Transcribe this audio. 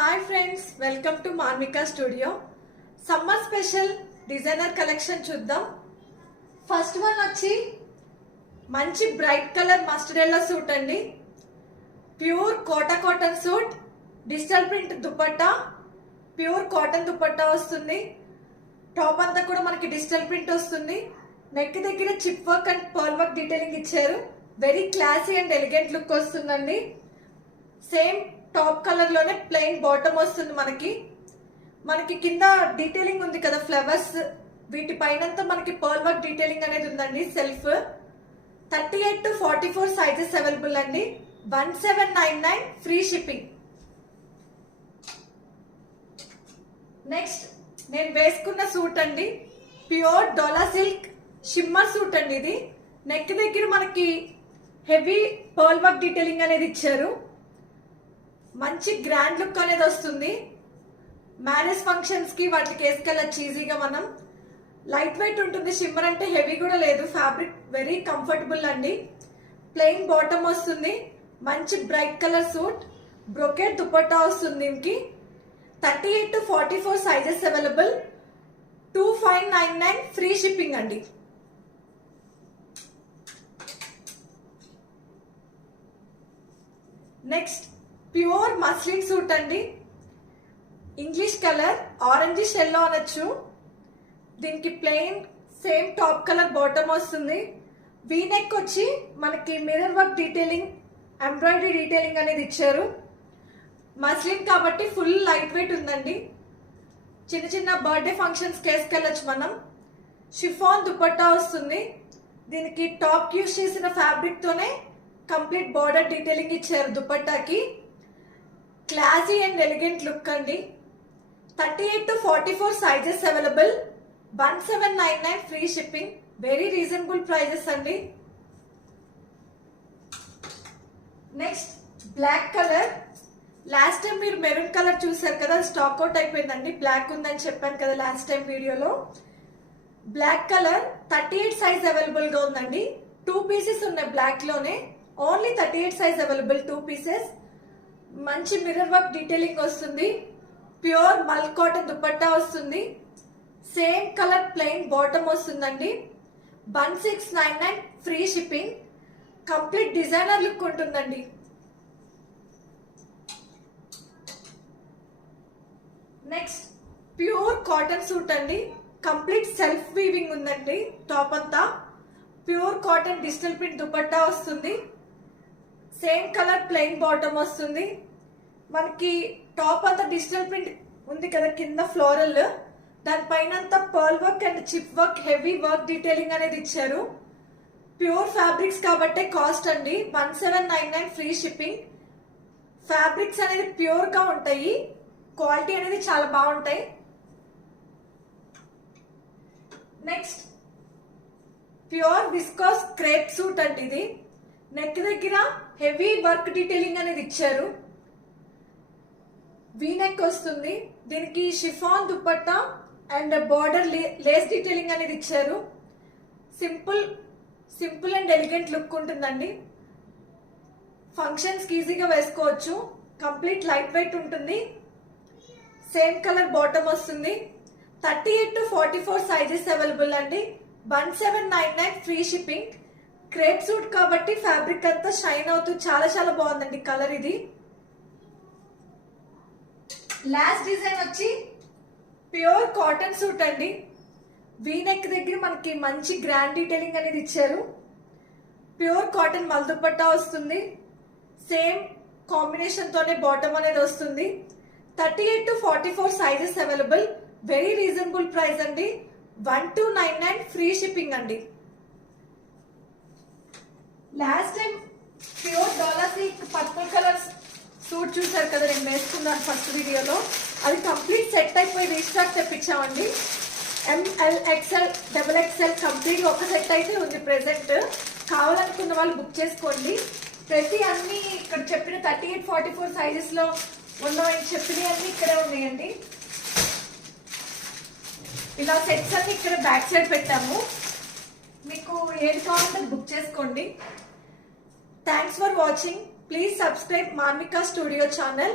Hi friends, welcome to Marmika studio. Summer special designer collection చూద్దాం. First one వచ్చి మంచి bright colour మస్టరెల్లా suit అండి. Pure Kota cotton suit, digital print dupatta, pure cotton dupatta వస్తుంది. Top అంతా కూడా మనకి డిజిటల్ ప్రింట్ వస్తుంది. నెక్ దగ్గర chip work and pearl work detailing ఇచ్చారు. Very classy and elegant look వస్తుందండి. సేమ్ టాప్ కలర్ లోనే ప్లెయిన్ బాటమ్ వస్తుంది. మనకి కింద డీటెయిలింగ్ ఉంది కదా, ఫ్లవర్స్, వీటి పైనంతా మనకి పర్ల్ వర్క్ డీటెయిలింగ్ అనేది ఉందండి. సెల్ఫ్ 38 to 44 సైజెస్ అవైలబుల్ అండి. 1799 ఫ్రీ షిప్పింగ్. నెక్స్ట్ నేను వేసుకున్న సూట్ అండి, pure dola silk shimmer suit అండి. ఇది నెక్ దగ్గర మనకి హెవీ పర్ల్ వర్క్ డీటెయిలింగ్ అనేది ఇచ్చారు. మంచి గ్రాండ్ లుక్ అనేది వస్తుంది. మ్యారేజ్ ఫంక్షన్స్ కి వాటికి వేసుకెళ్ళచ్చు ఈజీగా. మనం లైట్ వెయిట్ ఉంటుంది. షిమ్మర్ అంటే హెవీ కూడా లేదు. ఫ్యాబ్రిక్ వెరీ కంఫర్టబుల్ అండి. ప్లెయిన్ బాటమ్ వస్తుంది. మంచి bright colour suit, brocade dupatta వస్తుంది. దీనికి 38 to 44 sizes available. 2599 free shipping అండి. నెక్స్ట్ ప్యూర్ మస్లిన్ సూట్ అండి. ఇంగ్లీష్ కలర్, ఆరెంజ్ ఎల్లో అనొచ్చు. దీనికి plain same top colour bottom వస్తుంది. వీ నెక్ వచ్చి మనకి mirror work detailing, embroidery detailing అనేది ఇచ్చారు. మస్లిన్ కాబట్టి ఫుల్ లైట్ వెయిట్ ఉందండి. చిన్న చిన్న బర్త్డే ఫంక్షన్స్ వేసుకెళ్ళచ్చు మనం. షిఫాన్ దుపట్టా వస్తుంది. దీనికి టాప్ యూస్ చేసిన ఫ్యాబ్రిక్ తోనే కంప్లీట్ బార్డర్ డీటెయిలింగ్ ఇచ్చారు దుపట్టాకి. క్లాసీ అండ్ ఎలిగెంట్ లుక్ అండి. 38 to 44 sizes available. 1799 free shipping. Very reasonable prices అండి. Next black colour. Last time మీరు మెరూన్ కలర్ చూసారు కదా, స్టాక్ అవుట్ అయిపోయిందండి. బ్లాక్ ఉందని చెప్పాను కదా లాస్ట్ టైం వీడియోలో. బ్లాక్ కలర్ 38 సైజ్ అవైలబుల్ గా ఉందండి. 2 పీసెస్ ఉన్నాయి బ్లాక్ లోనే. Only 38 size available, 2 pieces. మంచి మిర్రర్ వర్క్ డీటెయిలింగ్ వస్తుంది. ప్యూర్ మల్ కాటన్ దుపట్టా వస్తుంది. సేమ్ కలర్ ప్లెయిన్ బాటమ్ వస్తుందండి. 1699 free shipping. Complete designer look ఉంటుందండి. నెక్స్ట్ ప్యూర్ కాటన్ సూట్ అండి. కంప్లీట్ సెల్ఫ్ వీవింగ్ ఉందండి. టాప్ అంతా pure cotton digital print dupatta వస్తుంది. సేమ్ కలర్ ప్లెయిన్ బాటమ్ వస్తుంది. మనకి టాప్ అంతా డిజిటల్ ప్రింట్ ఉంది కదా, కింద ఫ్లోరల్, దానిపైన అంతా pearl work and chip work, heavy work detailing అనేది ఇచ్చారు. ప్యూర్ ఫ్యాబ్రిక్స్ కాబట్టి కాస్ట్ అండి 1799 ఫ్రీ షిప్పింగ్. ఫ్యాబ్రిక్స్ అనేది ప్యూర్ గా ఉంటాయి. క్వాలిటీ అనేది చాలా బాగుంటాయి. Next pure viscose crepe suit అండి. ఇది నెక్ దగ్గర హెవీ వర్క్ డీటెయిలింగ్ అనేది ఇచ్చారు. వీ నెక్ వస్తుంది. దీనికి chiffon dupatta and border lace detailing అనేది ఇచ్చారు. సింపుల్ అండ్ ఎలిగెంట్ లుక్ ఉంటుందండి. ఫంక్షన్స్ కి ఈజీగా వేసుకోవచ్చు. కంప్లీట్ లైట్ వెయిట్ ఉంటుంది. సేమ్ కలర్ బాటమ్ వస్తుంది. 38 to 44 సైజెస్ అవైలబుల్ అండి. 1799 ఫ్రీ షిప్పింగ్. క్రేప్ సూట్ కాబట్టి ఫ్యాబ్రిక్ అంతా షైన్ అవుతూ చాలా చాలా బాగుందండి కలర్. ఇది లాస్ట్ డిజైన్ వచ్చి ప్యూర్ కాటన్ సూట్ అండి. వీ నెక్ దగ్గర మనకి మంచి గ్రాండ్ డీటెయిలింగ్ అనేది ఇచ్చారు. ప్యూర్ కాటన్ మల్ దుపట్టా వస్తుంది. సేమ్ కాంబినేషన్ తోనే బాటమ్ అనేది వస్తుంది. 38 to 44 sizes available. Very reasonable price అండి. 1299 ఫ్రీ షిప్పింగ్ అండి. Last time pure dola silk purple colour suit చూసారు కదా, నేను వేసుకున్నాను ఫస్ట్ వీడియోలో. అది కంప్లీట్ సెట్ అయిపోయి రీస్టాక్ తెప్పించామండి. ML XL XXL కంప్లీట్ ఒక సెట్ అయితే ఉంది ప్రెసెంట్. కావాలనుకున్న వాళ్ళు బుక్ చేసుకోండి. ప్రతి అన్ని ఇక్కడ చెప్పిన 38 44 సైజెస్ లో ఉన్నాయని చెప్పినవి అన్ని ఇక్కడే ఉన్నాయండి. ఇలా సెట్స్ అన్ని ఇక్కడ బ్యాక్ సైడ్ పెట్టాము. మీకు ఏది కావాలంటే బుక్ చేసుకోండి. Thanks for watching. Please subscribe Marmika Studio channel.